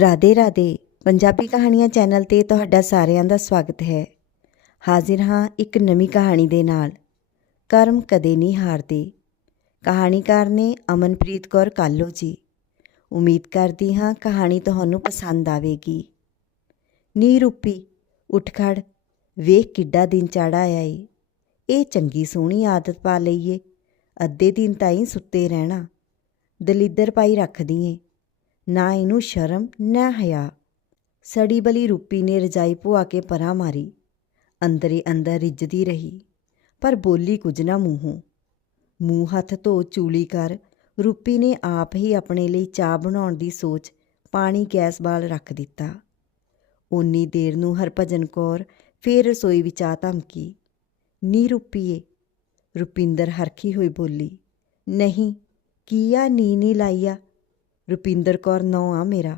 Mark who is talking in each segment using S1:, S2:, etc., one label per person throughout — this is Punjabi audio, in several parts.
S1: ਰਾਧੇ ਰਾਧੇ, ਪੰਜਾਬੀ ਕਹਾਣੀਆਂ ਚੈਨਲ ਤੇ ਤੁਹਾਡਾ ਸਾਰਿਆਂ ਦਾ ਸਵਾਗਤ ਹੈ। ਹਾਜ਼ਰ ਹਾਂ ਇੱਕ ਨਵੀਂ ਕਹਾਣੀ ਦੇ ਨਾਲ। ਕਰਮ ਕਦੇ ਨਹੀਂ ਹਾਰਦੇ। ਕਹਾਣੀਕਾਰ ਨੇ ਅਮਨਪ੍ਰੀਤ ਕੌਰ ਕਾਲੋ ਜੀ। ਉਮੀਦ ਕਰਦੀ ਹਾਂ ਕਹਾਣੀ ਤੁਹਾਨੂੰ ਪਸੰਦ ਆਵੇਗੀ। ਨੀ ਰੂਪੀ, ਉੱਠ ਖੜ ਵੇਖ ਕਿੱਡਾ ਦਿਨ ਚੜਾ ਆਇਆ ਏ ਇਹ ਚੰਗੀ ਸੋਹਣੀ ਆਦਤ ਪਾ ਲਈਏ। ਅੱਧੇ ਦਿਨ ਤਾਈਂ ਸੁੱਤੇ ਰਹਿਣਾ। ਦਲਿੱਦਰ ਪਾਈ ਰੱਖਦੀ ਏ ਨਾ ਇਹਨੂੰ ਸ਼ਰਮ, ਨਾ ਹਯਾ। ਸੜੀ ਬਲੀ ਰੂਪੀ ਨੇ ਰਜਾਈ ਪੁਆ ਕੇ ਪਰਾਂ ਮਾਰੀ। ਅੰਦਰੇ ਅੰਦਰ ਰਿੱਝਦੀ ਰਹੀ, ਪਰ ਬੋਲੀ ਕੁਝ ਨਾ ਮੂੰਹੋਂ। ਮੂੰਹ ਹੱਥ ਧੋ ਚੂਲੀ ਕਰ, ਰੂਪੀ ਨੇ ਆਪ ਹੀ ਆਪਣੇ ਲਈ ਚਾਹ ਬਣਾਉਣ ਦੀ ਸੋਚ ਪਾਣੀ ਗੈਸ ਬਾਲ ਰੱਖ ਦਿੱਤਾ। ਉਨੀ ਦੇਰ ਨੂੰ ਹਰਭਜਨ ਕੌਰ ਫੇਰ ਰਸੋਈ ਵਿੱਚ ਆ ਧਮਕੀ, ਨੀ ਰੁਪੀਏ। ਰੁਪਿੰਦਰ ਹਰਖੀ ਹੋਈ ਬੋਲੀ, ਨਹੀਂ, ਕੀ ਆ ਨੀ ਨੀ ਲਾਈਆ ਰੁਪਿੰਦਰ ਕੌਰ ਨੌ ਆ ਮੇਰਾ।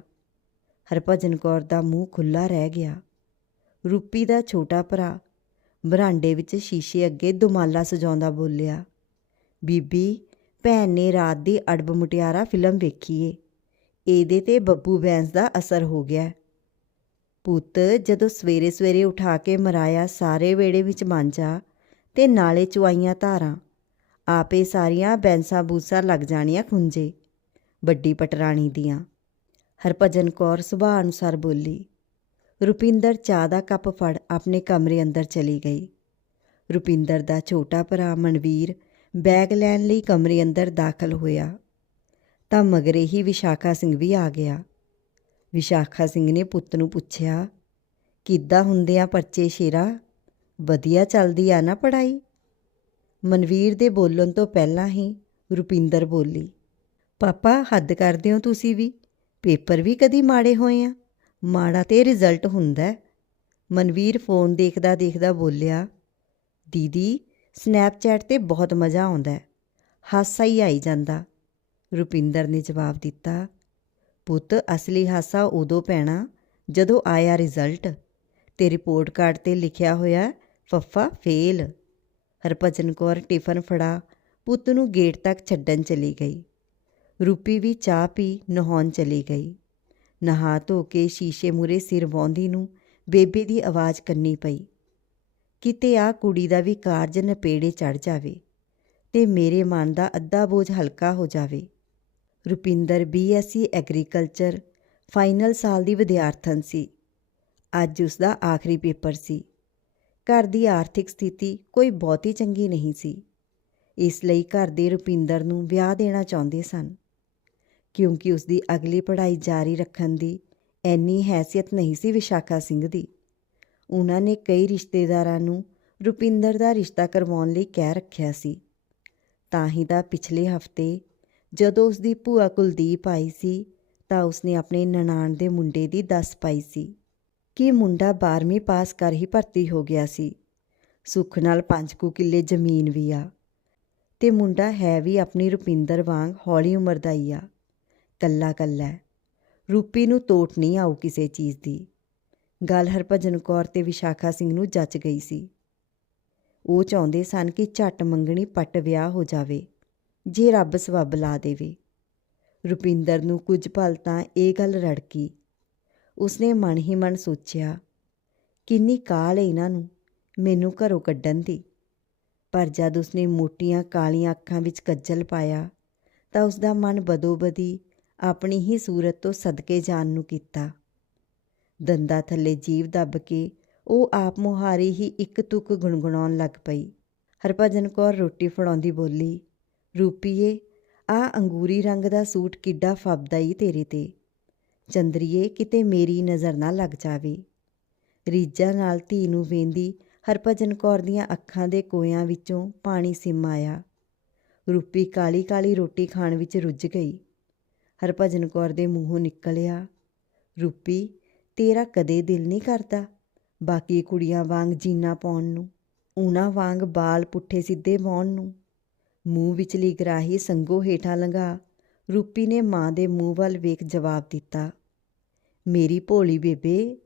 S1: ਹਰਭਜਨ ਕੌਰ ਦਾ ਮੂੰਹ ਖੁੱਲਾ ਰਹਿ ਗਿਆ। ਰੂਪੀ ਦਾ ਛੋਟਾ ਭਰਾ ਬਰਾਂਡੇ ਵਿੱਚ ਸ਼ੀਸ਼ੇ ਅੱਗੇ ਦੁਮਾਲਾ ਸਜਾਉਂਦਾ ਬੋਲਿਆ, ਬੀਬੀ, ਭੈਣ ਨੇ ਰਾਤ ਦੀ ਅੜਬ ਮੁਟਿਆਰਾ ਫਿਲਮ ਵੇਖੀ ਏ। ਇਹਦੇ ਤੇ ਬੱਬੂ ਬੈਂਸ ਦਾ ਅਸਰ ਹੋ ਗਿਆ ਪੁੱਤ, ਜਦੋਂ ਸਵੇਰੇ ਸਵੇਰੇ ਉਠਾ ਕੇ ਮਰਾਇਆ ਸਾਰੇ ਵੇੜੇ ਵਿੱਚ ਮਾਂਜਾ ਤੇ ਨਾਲੇ ਚੁਆਈਆਂ ਧਾਰਾਂ, ਆਪੇ ਸਾਰੀਆਂ ਬੈਂਸਾਂ ਬੂਸਾਂ ਲੱਗ ਜਾਣੀਆਂ ਖੁੰਝੇ। ਵੱਡੀ ਪਟਰਾਣੀ ਦੀਆਂ। ਹਰਭਜਨ ਕੌਰ ਸੁਭਾਅ ਅਨੁਸਾਰ ਬੋਲੀ, ਰੁਪਿੰਦਰ, ਚਾਹ ਦਾ ਕੱਪ ਫੜ, ਆਪਣੇ ਕਮਰੇ ਅੰਦਰ ਚਲੀ ਗਈ। ਰੁਪਿੰਦਰ ਦਾ ਛੋਟਾ ਭਰਾ ਮਨਵੀਰ ਬੈਗ ਲੈਣ ਲਈ ਕਮਰੇ ਅੰਦਰ ਦਾਖਲ ਹੋਇਆ। ਤਾਂ ਮਗਰੇ ਹੀ ਵਿਸ਼ਾਖਾ ਸਿੰਘ ਵੀ ਆ ਗਿਆ। ਵਿਸ਼ਾਖਾ ਸਿੰਘ ਨੇ ਪੁੱਤ ਨੂੰ ਪੁੱਛਿਆ, ਕਿੱਦਾਂ ਹੁੰਦੇ ਆ ਪਰਚੇ ਸ਼ੇਰਾ? ਵਧੀਆ ਚੱਲਦੀ ਆ ਨਾ ਪੜਾਈ ਮਨਵੀਰ ਦੇ ਬੋਲਣ ਤੋਂ ਪਹਿਲਾਂ ਹੀ ਰੁਪਿੰਦਰ ਬੋਲੀ ਪਾਪਾ, ਹੱਦ ਕਰਦੇ ਹੋ ਤੁਸੀਂ ਵੀ? ਪੇਪਰ ਵੀ ਕਦੀ ਮਾੜੇ ਹੋਏ ਆ? ਮਾੜਾ ਤੇ ਰਿਜ਼ਲਟ ਹੁੰਦਾ ਮਨਵੀਰ ਫੋਨ ਦੇਖਦਾ ਦੇਖਦਾ ਬੋਲਿਆ, ਦੀਦੀ ਸਨੈਪਚੈਟ ਤੇ ਬਹੁਤ ਮਜ਼ਾ ਆਉਂਦਾ ਹੈ। ਹਾਸਾ ਹੀ ਆਈ ਜਾਂਦਾ। ਰੁਪਿੰਦਰ ਨੇ ਜਵਾਬ ਦਿੱਤਾ, ਪੁੱਤ, ਅਸਲੀ ਹਾਸਾ ਉਦੋਂ ਪੈਣਾ ਜਦੋਂ ਆਇਆ ਰਿਜ਼ਲਟ ਤੇ ਰਿਪੋਰਟ ਕਾਰਡ ਤੇ ਲਿਖਿਆ ਹੋਇਆ ਫੱਫਾ ਫੇਲ। ਹਰਭਜਨ ਕੌਰ ਟਿਫਨ ਫੜਾ, ਪੁੱਤ ਨੂੰ ਗੇਟ ਤੱਕ ਛੱਡਣ ਚਲੀ ਗਈ। ਰੂਪੀ ਵੀ ਚਾਹ ਪੀ ਨਹਾਉਣ ਚਲੀ ਗਈ। ਨਹਾ ਧੋ ਕੇ ਸ਼ੀਸ਼ੇ ਮੂਰੇ ਸਿਰ ਵਾਉਂਦੀ ਨੂੰ ਬੇਬੇ ਦੀ ਆਵਾਜ਼ ਕੰਨੀ ਪਈ। ਕਿਤੇ ਆ ਕੁੜੀ ਦਾ ਵੀ ਕਾਰਜ ਨਪੇੜੇ ਚੜ ਜਾਵੇ ਤੇ ਮੇਰੇ ਮਨ ਦਾ ਅੱਧਾ ਬੋਝ ਹਲਕਾ ਹੋ ਜਾਵੇ। ਰੁਪਿੰਦਰ ਬੀਐਸਸੀ ਐਗਰੀਕਲਚਰ ਫਾਈਨਲ ਸਾਲ ਦੀ ਵਿਦਿਆਰਥਣ ਸੀ। ਅੱਜ ਉਸ ਦਾ ਆਖਰੀ ਪੇਪਰ ਸੀ। ਘਰ ਦੀ ਆਰਥਿਕ ਸਥਿਤੀ ਕੋਈ ਬਹੁਤੀ ਚੰਗੀ ਨਹੀਂ ਸੀ। ਇਸ ਲਈ ਘਰ ਦੇ ਰੁਪਿੰਦਰ ਨੂੰ ਵਿਆਹ ਦੇਣਾ ਚਾਹੁੰਦੇ ਸਨ। ਕਿਉਂਕਿ ਉਸ ਦੀ ਅਗਲੀ ਪੜ੍ਹਾਈ ਜਾਰੀ ਰੱਖਣ ਦੀ ਐਨੀ ਹੈਸੀਅਤ ਨਹੀਂ ਸੀ ਵਿਸ਼ਾਖਾ ਸਿੰਘ ਦੀ। ਉਹਨਾਂ ਨੇ ਕਈ ਰਿਸ਼ਤੇਦਾਰਾਂ ਨੂੰ ਰੁਪਿੰਦਰ ਦਾ ਰਿਸ਼ਤਾ ਕਰਵਾਉਣ ਲਈ ਕਹਿ ਰੱਖਿਆ ਸੀ। ਤਾਂ ਹੀ ਤਾਂ ਪਿਛਲੇ ਹਫ਼ਤੇ ਜਦੋਂ ਉਸ ਦੀ ਭੂਆ ਕੁਲਦੀਪ ਆਈ ਸੀ, ਤਾਂ ਉਸਨੇ ਆਪਣੇ ਨਨਾਣ ਦੇ ਮੁੰਡੇ ਦੀ ਦੱਸ ਪਾਈ ਸੀ ਕਿ ਮੁੰਡਾ 12ਵੀਂ ਪਾਸ ਕਰ ਹੀ ਭਰਤੀ ਹੋ ਗਿਆ ਸੀ। ਸੁੱਖ ਨਾਲ 5 ਕੁ ਕਿੱਲੇ ਜ਼ਮੀਨ ਵੀ ਆ ਤੇ ਮੁੰਡਾ ਹੈ ਵੀ ਆਪਣੀ ਰੁਪਿੰਦਰ ਵਾਂਗ ਹੌਲੀ ਉਮਰ ਦਾ ਹੀ ਆ। ਕੱਲਾ ਕੱਲਾ ਰੂਪੀ ਨੂੰ ਤੋਟ ਨਹੀਂ ਆਉ ਕਿਸੇ ਚੀਜ਼ ਦੀ। ਗੱਲ ਹਰਭਜਨ ਕੌਰ ਤੇ ਵਿਸ਼ਾਖਾ ਸਿੰਘ ਨੂੰ ਜੱਚ ਗਈ ਸੀ। ਉਹ ਚਾਹੁੰਦੇ ਸਨ ਕਿ ਝੱਟ ਮੰਗਣੀ ਪੱਟ ਵਿਆਹ ਹੋ ਜਾਵੇ, ਜੇ ਰੱਬ ਸਵੱਬ ਲਾ ਦੇਵੇ। ਰੁਪਿੰਦਰ ਨੂੰ ਕੁਝ ਪਲ ਤਾਂ ਇਹ ਗੱਲ ਰੜਕੀ। ਉਸਨੇ ਮਨ ਹੀ ਮਨ ਸੋਚਿਆ, ਕਿੰਨੀ ਕਾਲ ਹੈ ਇਹਨਾਂ ਨੂੰ, ਮੈਨੂੰ ਘਰੋਂ ਕੱਢਣ ਦੀ। ਪਰ ਜਦ ਉਸਨੇ ਮੋਟੀਆਂ ਕਾਲੀਆਂ ਅੱਖਾਂ ਵਿੱਚ ਕੱਜਲ ਪਾਇਆ, ਤਾਂ ਉਸਦਾ ਮਨ ਬਦੋਬਦੀ ਆਪਣੀ ਹੀ ਸੂਰਤ ਤੋਂ ਸਦਕੇ ਜਾਣ ਨੂੰ ਕੀਤਾ। ਦੰਦਾ ਥੱਲੇ ਜੀਵ ਦੱਬ ਕੇ ਉਹ ਆਪ ਮੁਹਾਰੀ ਹੀ ਇੱਕ ਤੁਕ ਗੁਣਗੁਣਾਉਣ ਲੱਗ ਪਈ। ਹਰਭਜਨ ਕੌਰ ਰੋਟੀ ਫੜਾਉਂਦੀ ਬੋਲੀ, ਰੂਪੀਏ ਆ ਅੰਗੂਰੀ ਰੰਗ ਦਾ ਸੂਟ ਕਿੱਡਾ ਫੱਬਦਾ ਈ ਤੇਰੇ ਤੇ। ਚੰਦਰੀਏ, ਕਿਤੇ ਮੇਰੀ ਨਜ਼ਰ ਨਾ ਲੱਗ ਜਾਵੇ ਰੀਜਾ ਨਾਲ ਧੀ ਨੂੰ ਵੇਂਦੀ ਹਰਭਜਨ ਕੌਰ ਦੀਆਂ ਅੱਖਾਂ ਦੇ ਕੋਇਆਂ ਵਿੱਚੋਂ ਪਾਣੀ ਸਿਮ ਆਇਆ। ਰੂਪੀ ਕਾਲੀ ਕਾਲੀ ਰੋਟੀ ਖਾਣ ਵਿੱਚ ਰੁੱਝ ਗਈ। ਹਰਭਜਨ ਕੌਰ ਦੇ ਮੂੰਹੋਂ ਨਿਕਲਿਆ। ਰੂਪੀ, ਤੇਰਾ ਕਦੇ ਦਿਲ ਨਹੀਂ ਕਰਦਾ ਬਾਕੀ ਕੁੜੀਆਂ ਵਾਂਗ ਜੀਨਾ ਪਾਉਣ ਨੂੰ ਉਹਨਾਂ ਵਾਂਗ ਬਾਲ ਪੁੱਠੇ ਸਿੱਧੇ ਵਾਉਣ ਨੂੰ। ਮੂੰਹ ਵਿਚਲੀ ਗਰਾਹੀ ਸੰਗੋ ਹੇਠਾਂ ਲੰਘਾ। ਰੂਪੀ ਨੇ ਮਾਂ ਦੇ ਮੂੰਹ ਵੱਲ ਵੇਖ ਜਵਾਬ ਦਿੱਤਾ, ਮੇਰੀ ਭੋਲੀ ਬੇਬੇ,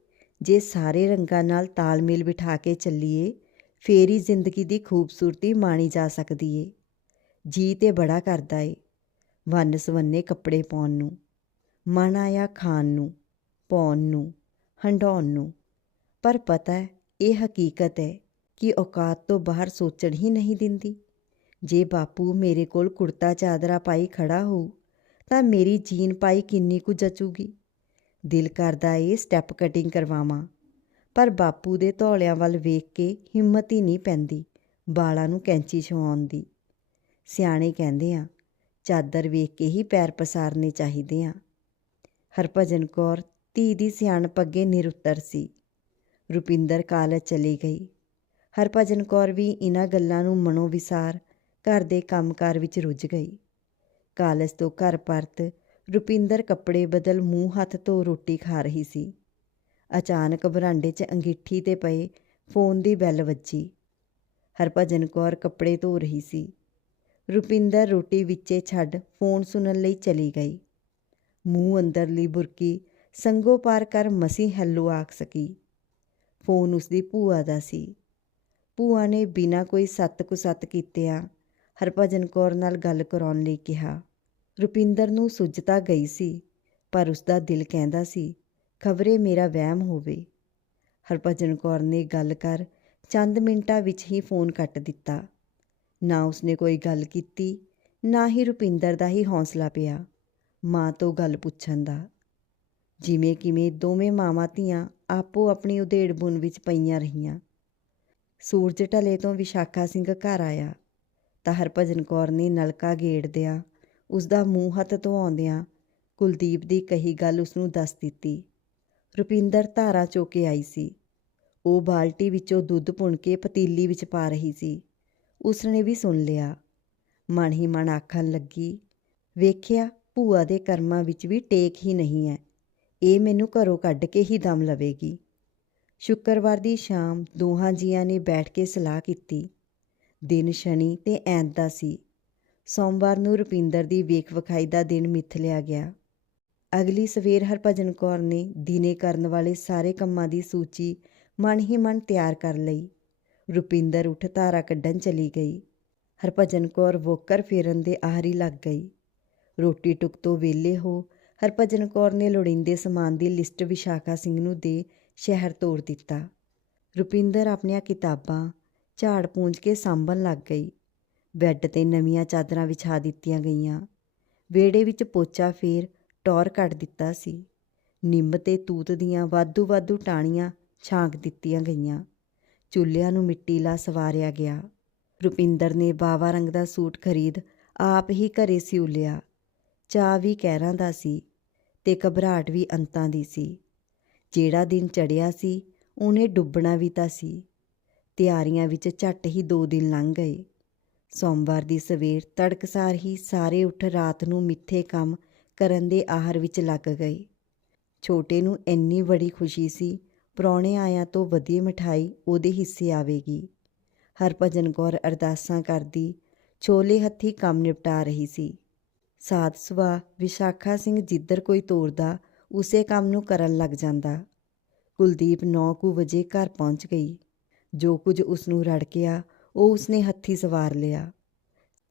S1: ਜੇ ਸਾਰੇ ਰੰਗਾਂ ਨਾਲ ਤਾਲਮੇਲ ਬਿਠਾ ਕੇ ਚੱਲੀਏ, ਫੇਰ ਹੀ ਜ਼ਿੰਦਗੀ ਦੀ ਖੂਬਸੂਰਤੀ ਮਾਣੀ ਜਾ ਸਕਦੀ ਏ। ਜੀ ਤੇ ਬੜਾ ਕਰਦਾ ਏ। ਵੰਨ ਸਵੰਨੇ ਕੱਪੜੇ ਪਾਉਣ ਨੂੰ, ਮਨ ਆਇਆ ਖਾਣ ਨੂੰ, ਪਾਉਣ ਨੂੰ ਹੰਡਾਉਣ ਨੂੰ। ਪਰ ਪਤਾ ਹੈ, ਇਹ ਹਕੀਕਤ ਹੈ ਕਿ ਔਕਾਤ ਤੋਂ ਬਾਹਰ ਸੋਚਣ ਹੀ ਨਹੀਂ ਦਿੰਦੀ। ਜੇ ਬਾਪੂ ਮੇਰੇ ਕੋਲ ਕੁੜਤਾ ਚਾਦਰਾ ਪਾਈ ਖੜਾ ਹੋਊ ਤਾਂ ਮੇਰੀ ਜੀਨ ਪਾਈ ਕਿੰਨੀ ਕੁ ਜਚੂਗੀ। ਦਿਲ ਕਰਦਾ ਏ ਸਟੈਪ ਕਟਿੰਗ ਕਰਵਾਵਾਂ, ਪਰ ਬਾਪੂ ਦੇ ਧੌਲਿਆਂ ਵੱਲ ਵੇਖ ਕੇ ਹਿੰਮਤ ਹੀ ਨਹੀਂ ਪੈਂਦੀ ਬਾਲਾਂ ਨੂੰ ਕੈਂਚੀ ਛਵਾਉਣ ਦੀ। ਸਿਆਣੇ ਕਹਿੰਦੇ ਆ ਚਾਦਰ ਵੇਖ ਕੇ ਹੀ ਪੈਰ ਪਸਾਰਨੇ ਚਾਹੀਦੇ ਆ। ਹਰਭਜਨ ਕੌਰ ਧੀ ਦੀ ਸਿਆਣਪ ਅੱਗੇ ਨਿਰੁੱਤਰ ਸੀ। ਰੁਪਿੰਦਰ ਕਾਲਜ ਚਲੀ ਗਈ। ਹਰਭਜਨ ਕੌਰ ਵੀ ਇਹਨਾਂ ਗੱਲਾਂ ਨੂੰ ਮਨੋ ਵਿਸਾਰ ਘਰ ਦੇ ਕੰਮਕਾਰ ਵਿੱਚ ਰੁੱਝ ਗਈ। ਕਾਲਜ ਤੋਂ ਘਰ ਪਰਤ ਰੁਪਿੰਦਰ ਕੱਪੜੇ ਬਦਲ ਮੂੰਹ ਹੱਥ ਧੋ ਰੋਟੀ ਖਾ ਰਹੀ ਸੀ। ਅਚਾਨਕ ਬਰਾਂਡੇ 'ਚ ਅੰਗੀਠੀ ਤੇ ਪਏ ਫੋਨ ਦੀ ਬੈਲ ਵੱਜੀ। ਹਰਭਜਨ ਕੌਰ ਕੱਪੜੇ ਧੋ ਰਹੀ ਸੀ। ਰੁਪਿੰਦਰ ਰੋਟੀ ਵਿੱਚੇ ਛੱਡ ਫੋਨ ਸੁਣਨ ਲਈ ਚਲੀ ਗਈ। ਮੂੰਹ ਅੰਦਰਲੀ ਬੁਰਕੀ ਸੰਗੋ ਪਾਰ ਕਰ ਮਸੀ ਹੈਲੋ ਆਖ ਸਕੀ। ਫੋਨ ਉਸਦੀ ਭੂਆ ਦਾ ਸੀ। ਭੂਆ ਨੇ ਬਿਨਾਂ ਕੋਈ ਸੱਤ ਕੁ ਸੱਤ ਕੀਤਿਆਂ ਹਰਭਜਨ ਕੌਰ ਨਾਲ ਗੱਲ ਕਰਾਉਣ ਲਈ ਕਿਹਾ। ਰੁਪਿੰਦਰ ਨੂੰ ਸੁੱਜਤਾ ਗਈ ਸੀ, ਪਰ ਉਸਦਾ ਦਿਲ ਕਹਿੰਦਾ ਸੀ, ਖਬਰੇ ਮੇਰਾ ਵਹਿਮ ਹੋਵੇ। ਹਰਭਜਨ ਕੌਰ ਨੇ ਗੱਲ ਕਰ ਚੰਦ ਮਿੰਟਾਂ ਵਿੱਚ ਹੀ ਫੋਨ ਕੱਟ ਦਿੱਤਾ। ਨਾ ਉਸਨੇ ਕੋਈ ਗੱਲ ਕੀਤੀ, ਨਾ ਹੀ ਰੁਪਿੰਦਰ ਦਾ ਹੀ ਹੌਸਲਾ ਪਿਆ। ਮਾਂ ਤੋਂ ਗੱਲ ਪੁੱਛਣ ਦਾ। ਜਿਵੇਂ ਕਿਵੇਂ ਦੋਵੇਂ ਮਾਵਾਂ ਧੀਆਂ ਆਪੋ ਆਪਣੀ ਉਧੇੜ ਬੁਣ ਵਿੱਚ ਪਈਆਂ ਰਹੀਆਂ। ਸੂਰਜ ਢਲੇ ਤੋਂ ਵਿਸ਼ਾਖਾ ਸਿੰਘ ਘਰ ਆਇਆ। ਤਾਂ ਹਰਭਜਨ ਕੌਰ ਨੇ ਨਲਕਾ ਗੇੜਦਿਆਂ ਉਸ ਦਾ ਮੂੰਹ ਹੱਥ ਧੋਆਉਂਦਿਆਂ ਕੁਲਦੀਪ ਦੀ ਕਹੀ ਗੱਲ ਉਸ ਨੂੰ ਦੱਸ ਦਿੱਤੀ। ਰੁਪਿੰਦਰ ਧਾਰਾ ਚੋ ਕੇ ਆਈ ਸੀ। ਉਹ ਬਾਲਟੀ ਵਿੱਚੋਂ ਦੁੱਧ ਪੁਣ ਕੇ ਪਤੀਲੀ ਵਿੱਚ ਪਾ ਰਹੀ ਸੀ। ਉਸ ਨੇ ਵੀ ਸੁਣ ਲਿਆ। ਮਨ ਹੀ ਮਨ ਆਖਣ ਲੱਗੀ, ਵੇਖਿਆ ਭੂਆ ਦੇ ਕਰਮਾਂ ਵਿੱਚ ਵੀ ਟੇਕ ਹੀ ਨਹੀਂ ਹੈ, ਇਹ ਮੈਨੂੰ ਘਰੋਂ ਕੱਢ ਕੇ ਹੀ ਦਮ ਲਵੇਗੀ। ਸ਼ੁੱਕਰਵਾਰ ਦੀ ਸ਼ਾਮ ਦੋਹਾਂ ਜੀਆਂ ਨੇ ਬੈਠ ਕੇ ਸਲਾਹ ਕੀਤੀ। ਦਿਨ ਸ਼ਨੀ ਤੇ ਐਂਤ ਦਾ ਸੀ। ਸੋਮਵਾਰ ਨੂੰ ਰੁਪਿੰਦਰ ਦੀ ਵੇਖ ਵਿਖਾਈ ਦਾ ਦਿਨ ਮਿੱਥ ਲਿਆ ਗਿਆ। ਅਗਲੀ ਸਵੇਰ ਹਰਭਜਨ ਕੌਰ ਨੇ ਦਿਨੇ ਕਰਨ ਵਾਲੇ ਸਾਰੇ ਕੰਮਾਂ ਦੀ ਸੂਚੀ ਮਨ ਹੀ ਮਨ ਤਿਆਰ ਕਰ ਲਈ। ਰੁਪਿੰਦਰ ਉੱਠ ਧਾਰਾ ਕੱਢਣ ਚਲੀ ਗਈ। ਹਰਭਜਨ ਕੌਰ ਵੋਕਰ ਫੇਰਨ ਦੇ ਆਹਰੀ ਲੱਗ ਗਈ। ਰੋਟੀ ਟੁਕ ਤੋਂ ਵਿਹਲੇ ਹੋ ਹਰਭਜਨ ਕੌਰ ਨੇ ਲੋੜੀਂਦੇ ਸਮਾਨ ਦੀ ਲਿਸਟ ਵਿਸ਼ਾਖਾ ਸਿੰਘ ਨੂੰ ਦੇ ਸ਼ਹਿਰ ਤੋਰ ਦਿੱਤਾ। ਰੁਪਿੰਦਰ ਆਪਣੀਆਂ ਕਿਤਾਬਾਂ, ਝਾੜ ਪੂੰਝ ਕੇ ਸਾਂਭਣ ਲੱਗ ਗਈ। ਬੈੱਡ ਤੇ ਨਵੀਆਂ ਚਾਦਰਾਂ ਵਿਛਾ ਦਿੱਤੀਆਂ ਗਈਆਂ। ਵਿਹੜੇ ਵਿੱਚ ਪੋਚਾ ਫੇਰ ਟੌਰ ਕੱਢ ਦਿੱਤਾ ਸੀ। ਨਿੰਮ ਤੇ ਤੂਤ ਦੀਆਂ ਵਾਧੂ ਵਾਧੂ ਟਾਹਣੀਆਂ ਛਾਂਕ ਦਿੱਤੀਆਂ ਗਈਆਂ। ਚੁੱਲ੍ਹਿਆਂ ਨੂੰ ਮਿੱਟੀ ਲਾ ਸਵਾਰਿਆ ਗਿਆ। ਰੁਪਿੰਦਰ ਨੇ ਬਾਵਾ ਰੰਗ ਦਾ ਸੂਟ ਖਰੀਦ ਆਪ ਹੀ ਘਰੇ ਸਿਉਲਿਆ। ਚਾਹ ਵੀ ਕਹਿਰਾਂ ਦਾ ਸੀ ਤੇ ਘਬਰਾਹਟ ਵੀ ਅੰਤਾਂ ਦੀ ਸੀ। ਜਿਹੜਾ ਦਿਨ ਚੜਿਆ ਸੀ, ਉਹਨੇ ਡੁੱਬਣਾ ਵੀ ਤਾਂ ਸੀ। ਤਿਆਰੀਆਂ ਵਿੱਚ ਝੱਟ ਹੀ ਦੋ ਦਿਨ ਲੰਘ ਗਏ। ਸੋਮਵਾਰ ਦੀ ਸਵੇਰ ਤੜਕਸਾਰ ਹੀ ਸਾਰੇ ਉੱਠ ਰਾਤ ਨੂੰ ਮਿੱਥੇ ਕੰਮ ਕਰਨ ਦੇ ਆਹਰ ਵਿੱਚ ਲੱਗ ਗਏ। ਛੋਟੇ ਨੂੰ ਇੰਨੀ ਬੜੀ ਖੁਸ਼ੀ ਸੀ ਪ੍ਰਾਹੁਣੇ ਆਇਆਂ ਤੋਂ ਵਧੀਆ ਮਠਾਈ ਉਹਦੇ ਹਿੱਸੇ ਆਵੇਗੀ। ਹਰਭਜਨ ਕੌਰ ਅਰਦਾਸਾਂ ਕਰਦੀ ਛੋਲੇ ਹੱਥੀ ਕੰਮ ਨਿਪਟਾ ਰਹੀ ਸੀ। ਸਾਧ ਸੁਭਾਅ ਵਿਸ਼ਾਖਾ ਸਿੰਘ ਜਿੱਧਰ ਕੋਈ ਤੋਰਦਾ, ਉਸੇ ਕੰਮ ਨੂੰ ਕਰਨ ਲੱਗ ਜਾਂਦਾ। ਕੁਲਦੀਪ 9 ਕੁ ਵਜੇ ਘਰ ਪਹੁੰਚ ਗਈ। ਜੋ ਕੁਝ ਉਸ ਨੂੰ ਰੜਕਿਆ ਉਹ ਉਸਨੇ ਹੱਥੀ ਸਵਾਰ ਲਿਆ।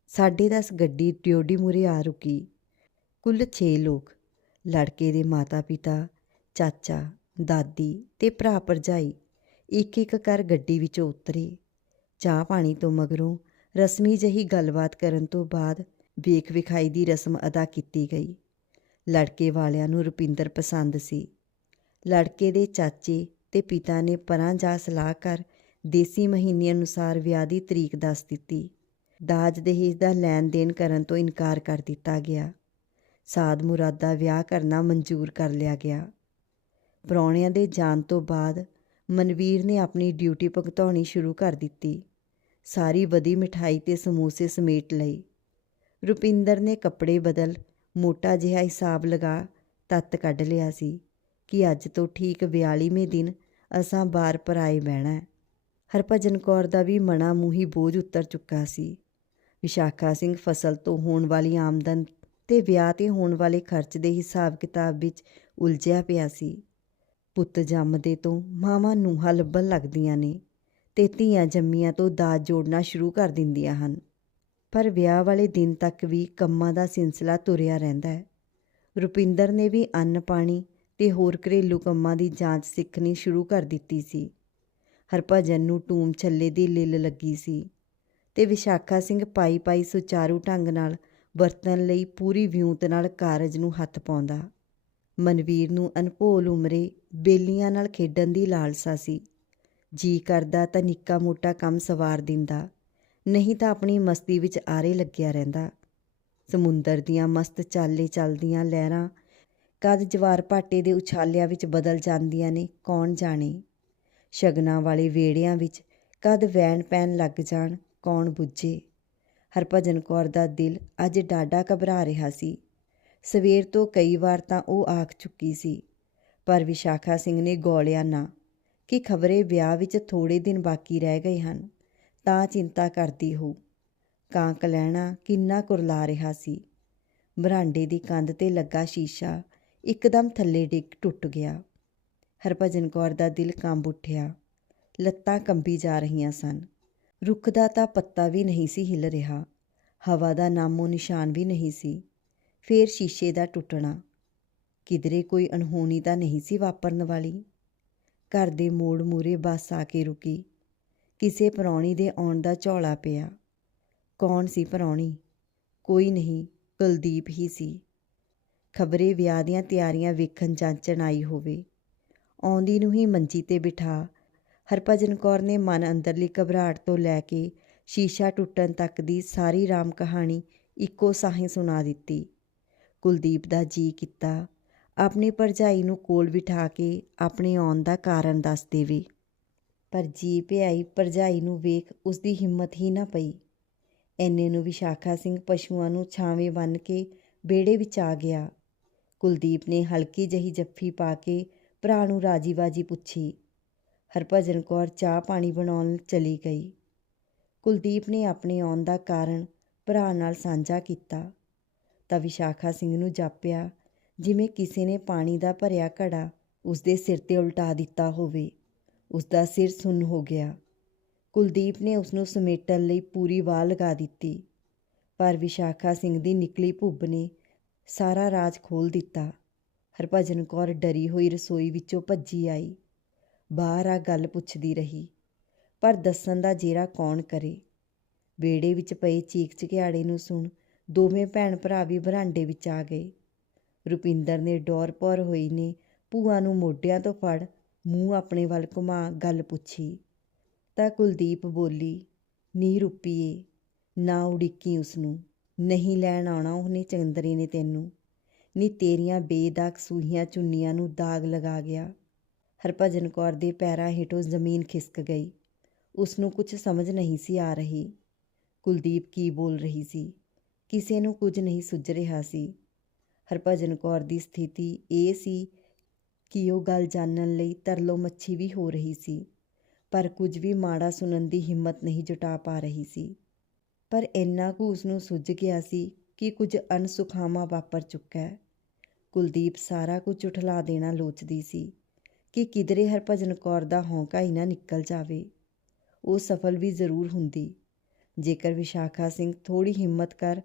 S1: ਸਾਢੇ ਦਸ ਗੱਡੀ ਟਿਓਡੀ ਮੂਰੇ ਆ ਰੁਕੀ। ਕੁੱਲ 6 ਲੋਕ, ਲੜਕੇ ਦੇ ਮਾਤਾ-ਪਿਤਾ, ਚਾਚਾ ਦਾਦੀ ਤੇ ਭਰਾ ਭਰਜਾਈ ਇੱਕ ਇੱਕ ਕਰ ਗੱਡੀ ਵਿੱਚੋਂ ਉਤਰੇ। ਚਾਹ ਪਾਣੀ ਤੋਂ ਮਗਰੋਂ ਰਸਮੀ ਜਹੀ ਗੱਲਬਾਤ ਕਰਨ ਤੋਂ ਬਾਅਦ ਵੇਖ ਵਿਖਾਈ ਦੀ ਰਸਮ ਅਦਾ ਕੀਤੀ ਗਈ। ਲੜਕੇ ਵਾਲਿਆਂ ਨੂੰ ਰੁਪਿੰਦਰ ਪਸੰਦ ਸੀ। ਲੜਕੇ ਦੇ ਚਾਚੇ ਤੇ ਪਿਤਾ ਨੇ ਪਰਾਂ ਜਾ ਸਲਾਹ ਕਰ ਦੇਸੀ ਮਹੀਨੇ ਅਨੁਸਾਰ ਵਿਆਹ ਦੀ ਤਰੀਕ ਦੱਸ ਦਿੱਤੀ। ਦਾਜ ਦਹੇਜ ਦਾ ਲੈਣ ਦੇਣ ਕਰਨ ਤੋਂ ਇਨਕਾਰ ਕਰ ਦਿੱਤਾ ਗਿਆ। ਸਾਦ ਮੁਰਾਦ ਦਾ ਵਿਆਹ ਕਰਨਾ ਮਨਜ਼ੂਰ ਕਰ ਲਿਆ ਗਿਆ। ਪ੍ਰਾਹੁਣਿਆਂ ਦੇ ਜਾਣ ਤੋਂ ਬਾਅਦ ਮਨਵੀਰ ਨੇ ਆਪਣੀ ਡਿਊਟੀ ਭੁਗਤਾਉਣੀ ਸ਼ੁਰੂ ਕਰ ਦਿੱਤੀ। ਸਾਰੀ ਵਧੀ ਮਿਠਾਈ ਤੇ ਸਮੋਸੇ ਸਮੇਟ ਲਈ ਰੁਪਿੰਦਰ ਨੇ ਕੱਪੜੇ ਬਦਲ ਮੋਟਾ ਜਿਹਾ ਹਿਸਾਬ ਲਗਾ ਤੱਤ ਕੱਢ ਲਿਆ ਸੀ ਕਿ ਅੱਜ ਤੋਂ ਠੀਕ 42ਵੇਂ ਦਿਨ ਅਸਾਂ ਬਾਰ ਪਰਾਏ ਬਹਿਣਾ ਹੈ। ਹਰਭਜਨ ਕੌਰ ਦਾ ਵੀ ਮਣਾ ਮੂੰਹੀ ਬੋਝ ਉਤਰ ਚੁੱਕਾ ਸੀ। ਵਿਸ਼ਾਖਾ ਸਿੰਘ ਫਸਲ ਤੋਂ ਹੋਣ ਵਾਲੀ ਆਮਦਨ ਤੇ ਵਿਆਹ ਤੇ ਹੋਣ ਵਾਲੇ ਖਰਚ ਦੇ ਹਿਸਾਬ ਕਿਤਾਬ ਵਿੱਚ ਉਲਝਿਆ ਪਿਆ ਸੀ। ਪੁੱਤ ਜੰਮਦੇ ਤੋਂ ਮਾਵਾਂ ਨੂੰਹਾਂ ਲੱਭਣ ਲੱਗਦੀਆਂ ਨੇ ਤੇ ਧੀਆਂ ਜੰਮੀਆਂ ਤੋਂ ਦਾਜ ਜੋੜਨਾ ਸ਼ੁਰੂ ਕਰ ਦਿੰਦੀਆਂ ਹਨ। ਪਰ ਵਿਆਹ ਵਾਲੇ ਦਿਨ ਤੱਕ ਵੀ ਕੰਮਾਂ ਦਾ ਸਿਲਸਿਲਾ ਤੁਰਿਆ ਰਹਿੰਦਾ ਹੈ। ਰੁਪਿੰਦਰ ਨੇ ਵੀ ਅੰਨ ਪਾਣੀ ਤੇ ਹੋਰ ਘਰੇਲੂ ਕੰਮਾਂ ਦੀ ਜਾਂਚ ਸਿੱਖਣੀ ਸ਼ੁਰੂ ਕਰ ਦਿੱਤੀ ਸੀ। ਹਰਭਜਨ ਨੂੰ ਟੂਮ ਛੱਲੇ ਦੀ ਲਿੱਲ ਲੱਗੀ ਸੀ ਤੇ ਵਿਸ਼ਾਖਾ ਸਿੰਘ ਪਾਈ ਪਾਈ ਸੁਚਾਰੂ ਢੰਗ ਨਾਲ ਵਰਤਣ ਲਈ ਪੂਰੀ ਵਿਉਂਤ ਨਾਲ ਕਾਰਜ ਨੂੰ ਹੱਥ ਪਾਉਂਦਾ। ਮਨਵੀਰ ਨੂੰ ਅਨਭੋਲ ਉਮਰੇ ਬੇਲੀਆਂ ਨਾਲ ਖੇਡਣ ਦੀ ਲਾਲਸਾ ਸੀ। ਜੀ ਕਰਦਾ ਤਾਂ ਨਿੱਕਾ ਮੋਟਾ ਕੰਮ ਸਵਾਰ ਦਿੰਦਾ, ਨਹੀਂ ਤਾਂ ਆਪਣੀ ਮਸਤੀ ਵਿੱਚ ਆਰੇ ਲੱਗਿਆ ਰਹਿੰਦਾ। ਸਮੁੰਦਰ ਦੀਆਂ ਮਸਤ ਚਾਲੇ ਚੱਲਦੀਆਂ ਲਹਿਰਾਂ ਕਦ ਜਵਾਰ ਭਾਟੇ ਦੇ ਉਛਾਲਿਆਂ ਵਿੱਚ ਬਦਲ ਜਾਂਦੀਆਂ ਨੇ, ਕੌਣ ਜਾਣੇ? ਸ਼ਗਨਾਂ ਵਾਲੇ ਵੇੜਿਆਂ ਵਿੱਚ ਕਦ ਵੈਣ ਪੈਣ ਲੱਗ ਜਾਣ, ਕੌਣ ਬੁੱਝੇ? ਹਰਭਜਨ ਕੌਰ ਦਾ ਦਿਲ ਅੱਜ ਡਾਡਾ ਘਬਰਾ ਰਿਹਾ ਸੀ। ਸਵੇਰ ਤੋਂ ਕਈ ਵਾਰ ਤਾਂ ਉਹ ਆਖ ਚੁੱਕੀ ਸੀ, ਪਰ ਵਿਸ਼ਾਖਾ ਸਿੰਘ ਨੇ ਗੋਲਿਆ ਨਾ ਕਿ ਖਬਰੇ ਵਿਆਹ ਵਿੱਚ ਥੋੜੇ ਦਿਨ ਬਾਕੀ ਰਹਿ ਗਏ ਹਨ, ਤਾਂ ਚਿੰਤਾ ਕਰਦੀ ਹੋ। ਕਾਂਕ ਲੈਣਾ ਕਿੰਨਾ ਕੁਰਲਾ ਰਿਹਾ ਸੀ। ਬਰਾਂਡੇ ਦੀ ਕੰਧ ਤੇ ਲੱਗਾ ਸ਼ੀਸ਼ਾ ਇੱਕਦਮ ਥੱਲੇ ਡਿੱਗ ਟੁੱਟ ਗਿਆ। ਹਰਭਜਨ ਕੌਰ ਦਾ ਦਿਲ ਕੰਬ ਉੱਠਿਆ। ਲੱਤਾਂ ਕੰਬੀ ਜਾ ਰਹੀਆਂ ਸਨ। ਰੁੱਖ ਦਾ ਤਾਂ ਪੱਤਾ ਵੀ ਨਹੀਂ ਸੀ ਹਿੱਲ ਰਿਹਾ। ਹਵਾ ਦਾ ਨਾਮੋ ਨਿਸ਼ਾਨ ਵੀ ਨਹੀਂ ਸੀ। ਫੇਰ ਸ਼ੀਸ਼ੇ ਦਾ ਟੁੱਟਣਾ। ਕਿਧਰੇ ਕੋਈ ਅਣਹੋਣੀ ਤਾਂ ਨਹੀਂ ਸੀ ਵਾਪਰਨ ਵਾਲੀ। ਘਰ ਦੇ ਮੋੜ ਮੂਰੇ ਬੱਸ ਆ ਕੇ ਰੁਕੀ। ਕਿਸੇ ਪ੍ਰਾਹੁਣੀ ਦੇ ਆਉਣ ਦਾ ਝੌਲਾ ਪਿਆ। ਕੌਣ ਸੀ ਪ੍ਰਾਹੁਣੀ? ਕੋਈ ਨਹੀਂ, ਕੁਲਦੀਪ ਹੀ ਸੀ। ਖਬਰੇ ਵਿਆਹ ਦੀਆਂ ਤਿਆਰੀਆਂ ਵੇਖਣ ਜਾਂਚਣ ਆਈ ਹੋਵੇ। ਆਉਂਦੀ ਨੂੰ ਹੀ ਮੰਜੀ ਤੇ ਬਿਠਾ। ਹਰਭਜਨ ਕੌਰ ਨੇ ਮਨ ਅੰਦਰਲੀ ਘਬਰਾਹਟ ਤੋਂ ਲੈ ਕੇ ਸ਼ੀਸ਼ਾ ਟੁੱਟਣ ਤੱਕ ਦੀ ਸਾਰੀ ਰਾਮ ਕਹਾਣੀ ਇੱਕੋ ਸਾਹੇ ਸੁਣਾ ਦਿੱਤੀ। ਕੁਲਦੀਪ ਦਾ ਜੀ ਕੀਤਾ। ਆਪਣੀ ਭਰਜਾਈ ਨੂੰ ਕੋਲ ਬਿਠਾ ਕੇ ਆਪਣੇ ਆਉਣ ਦਾ ਕਾਰਨ ਦੱਸ ਦੇਵੇ। ਪਰ ਜੀ ਭਿਆਈ ਭਰਜਾਈ ਨੂੰ ਵੇਖ ਉਸ ਦੀ ਹਿੰਮਤ ਹੀ ਨਾ ਪਈ। ਐਨੇ ਨੂੰ ਵਿਸ਼ਾਖਾ ਸਿੰਘ ਪਸ਼ੂਆਂ ਨੂੰ ਛਾਵੇਂ ਬੰਨ ਕੇ ਬੇੜੇ ਵਿੱਚ ਆ ਗਿਆ। ਕੁਲਦੀਪ ਨੇ ਹਲਕੀ ਜਹੀ ਜੱਫੀ ਪਾ ਕੇ ਭਰਾ ਨੂੰ ਰਾਜੀ-ਬਾਜੀ ਪੁੱਛੀ। ਹਰਭਜਨ ਕੌਰ ਚਾਹ ਪਾਣੀ ਬਣਾਉਣ ਚਲੀ ਗਈ। ਕੁਲਦੀਪ ਨੇ ਆਪਣੇ ਆਉਣ ਦਾ ਕਾਰਨ ਭਰਾ ਨਾਲ ਸਾਂਝਾ ਕੀਤਾ। ਤਾਂ ਵਿਸ਼ਾਖਾ ਸਿੰਘ ਨੂੰ ਜਾਪਿਆ, ਜਿਵੇਂ ਕਿਸੇ ਨੇ ਪਾਣੀ ਦਾ ਭਰਿਆ ਘੜਾ ਉਸ ਦੇ ਸਿਰ ਤੇ ਉਲਟਾ ਦਿੱਤਾ ਹੋਵੇ ਉਸ ਦਾ ਸਿਰ ਸੁੰਨ ਹੋ ਗਿਆ। ਕੁਲਦੀਪ ਨੇ ਉਸ ਨੂੰ ਸਮੇਟਣ ਲਈ ਪੂਰੀ ਵਾਹ ਲਗਾ ਦਿੱਤੀ। ਪਰ ਵਿਸ਼ਾਖਾ ਸਿੰਘ ਦੀ ਨਿਕਲੀ ਭੁੱਬ ਨੇ ਸਾਰਾ ਰਾਜ ਖੋਲ ਦਿੱਤਾ। ਹਰਭਜਨ ਕੌਰ ਡਰੀ ਹੋਈ ਰਸੋਈ ਵਿੱਚੋਂ ਭੱਜੀ ਆਈ। ਬਾਹਰ ਆ ਗੱਲ ਪੁੱਛਦੀ ਰਹੀ, ਪਰ ਦੱਸਣ ਦਾ ਜੇਰਾ ਕੌਣ ਕਰੇ? ਵੇੜੇ ਵਿੱਚ ਪਏ ਚੀਕ ਚਿਹਾੜੇ ਨੂੰ ਸੁਣ ਦੋਵੇਂ ਭੈਣ ਭਰਾ ਵੀ ਬਰਾਂਡੇ ਵਿੱਚ ਆ ਗਏ। ਰੁਪਿੰਦਰ ਨੇ ਡੋਰ ਪੌਰ ਹੋਈ ਨੇ ਭੂਆ ਨੂੰ ਮੋਢਿਆਂ ਤੋਂ ਫੜ, ਮੂੰਹ ਆਪਣੇ ਵੱਲ ਘੁਮਾ ਗੱਲ ਪੁੱਛੀ। ਤਾਂ ਕੁਲਦੀਪ ਬੋਲੀ, ਨੀ ਰੁਪੀਏ, ਨਾ ਉਡੀਕੀ ਉਸ ਨੂੰ ਨਹੀਂ ਲੈਣ ਆਉਣਾ ਉਹਨੇ ਚੰਦਰੀ ਨੇ ਤੈਨੂੰ। ਨੀ ਤੇਰੀਆਂ ਬੇਦਾਗ ਸੂਹੀਆਂ ਚੁੰਨੀਆਂ ਨੂੰ ਦਾਗ ਲਗਾ ਗਿਆ। ਹਰਭਜਨ ਕੌਰ ਦੇ ਪੈਰਾਂ ਹੇਠੋਂ ਜ਼ਮੀਨ ਖਿਸਕ ਗਈ। ਉਸ ਨੂੰ ਕੁਝ ਸਮਝ ਨਹੀਂ ਸੀ ਆ ਰਹੀ। ਕੁਲਦੀਪ ਕੀ ਬੋਲ ਰਹੀ ਸੀ? ਕਿਸੇ ਨੂੰ ਕੁਝ ਨਹੀਂ ਸੁੱਝ ਰਿਹਾ ਸੀ। ਹਰਭਜਨ ਕੌਰ ਦੀ ਸਥਿਤੀ ਇਹ ਸੀ ਕਿ ਉਹ ਗੱਲ ਜਾਣਨ ਲਈ ਤਰਲੋ ਮੱਛੀ ਵੀ ਹੋ ਰਹੀ ਸੀ, ਪਰ ਕੁਝ ਵੀ ਮਾੜਾ ਸੁਣਨ ਦੀ ਹਿੰਮਤ ਨਹੀਂ ਜੁਟਾ ਪਾ ਰਹੀ ਸੀ। ਪਰ ਇੰਨਾ ਕੁ ਉਸ ਨੂੰ ਸੁੱਝ ਗਿਆ ਸੀ ਕਿ ਕੁਝ ਅਨਸੁਖਾਵਾਂ ਵਾਪਰ ਚੁੱਕਾ ਹੈ। ਕੁਲਦੀਪ ਸਾਰਾ ਕੁਝ ਉਠਲਾ ਦੇਣਾ ਲੋਚਦੀ ਸੀ ਕਿ ਕਿਧਰੇ ਹਰਭਜਨ ਕੌਰ ਦਾ ਹੌਂਕਾ ਹੀ ਨਾ ਨਿਕਲ ਜਾਵੇ। ਉਹ ਸਫਲ ਵੀ ਜ਼ਰੂਰ ਹੁੰਦੀ। ਜੇਕਰ ਵਿਸ਼ਾਖਾ ਸਿੰਘ ਥੋੜੀ ਹਿੰਮਤ ਕਰ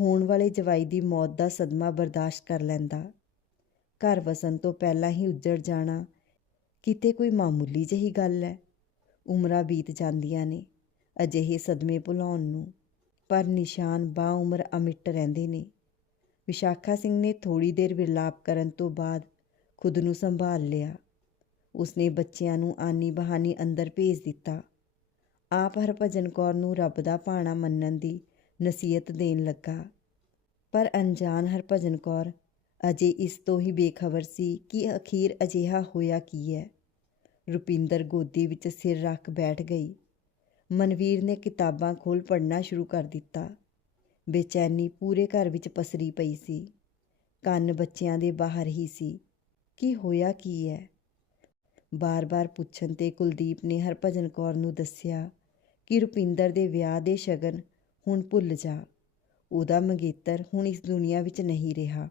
S1: ਹੋਣ ਵਾਲੇ ਜਵਾਈ ਦੀ ਮੌਤ ਦਾ ਸਦਮਾ ਬਰਦਾਸ਼ਤ ਕਰ ਲੈਂਦਾ। ਘਰ ਵਸਣ ਤੋਂ ਪਹਿਲਾਂ ਹੀ ਉੱਜੜ ਜਾਣਾ ਕਿਤੇ ਕੋਈ ਮਾਮੂਲੀ ਜਿਹੀ ਗੱਲ ਹੈ। ਉਮਰਾਂ ਬੀਤ ਜਾਂਦੀਆਂ ਨੇ ਅਜਿਹੇ ਸਦਮੇ ਭੁਲਾਉਣ ਨੂੰ, ਪਰ ਨਿਸ਼ਾਨ ਬਾ ਉਮਰ ਅਮਿੱਟ ਰਹਿੰਦੇ ਨੇ। ਵਿਸ਼ਾਖਾ ਸਿੰਘ ਨੇ ਥੋੜੀ ਦੇਰ ਵਿਰਲਾਪ ਕਰਨ ਤੋਂ ਬਾਅਦ ਖੁਦ ਨੂੰ ਸੰਭਾਲ ਲਿਆ। ਉਸਨੇ ਬੱਚਿਆਂ ਨੂੰ ਆਨੀ ਬਹਾਨੀ ਅੰਦਰ ਭੇਜ ਦਿੱਤਾ। ਆਪ ਹਰਭਜਨ ਕੌਰ ਨੂੰ ਰੱਬ ਦਾ ਭਾਣਾ ਮੰਨਣ ਦੀ ਨਸੀਹਤ ਦੇਣ ਲੱਗਾ। ਪਰ ਅਣਜਾਣ ਹਰਭਜਨ ਕੌਰ ਅਜੇ ਇਸ ਤੋਂ ਹੀ ਬੇਖਬਰ ਸੀ ਕਿ ਅਖੀਰ ਅਜਿਹਾ ਹੋਇਆ ਕੀ ਹੈ। ਰੁਪਿੰਦਰ ਗੋਦੀ ਵਿੱਚ ਸਿਰ ਰੱਖ ਬੈਠ ਗਈ। ਮਨਵੀਰ ਨੇ ਕਿਤਾਬਾਂ ਖੋਲ ਪੜ੍ਹਨਾ ਸ਼ੁਰੂ ਕਰ ਦਿੱਤਾ। ਬੇਚੈਨੀ ਪੂਰੇ ਘਰ ਵਿੱਚ ਪਸਰੀ ਪਈ ਸੀ। ਕੰਨ ਬੱਚਿਆਂ ਦੇ ਬਾਹਰ ਹੀ ਸੀ। ਕੀ ਹੋਇਆ ਕੀ ਹੈ? ਬਾਰ-ਬਾਰ ਪੁੱਛਣ ਤੇ ਕੁਲਦੀਪ ਨੇ ਹਰਭਜਨ ਕੌਰ ਨੂੰ ਦੱਸਿਆ ਕਿ ਰੁਪਿੰਦਰ ਦੇ ਵਿਆਹ ਦੇ ਸ਼ਗਨ ਹੁਣ ਭੁੱਲ ਜਾ। ਉਹਦਾ ਮੰਗੇਤਰ ਹੁਣ ਇਸ ਦੁਨੀਆ ਵਿੱਚ ਨਹੀਂ ਰਿਹਾ।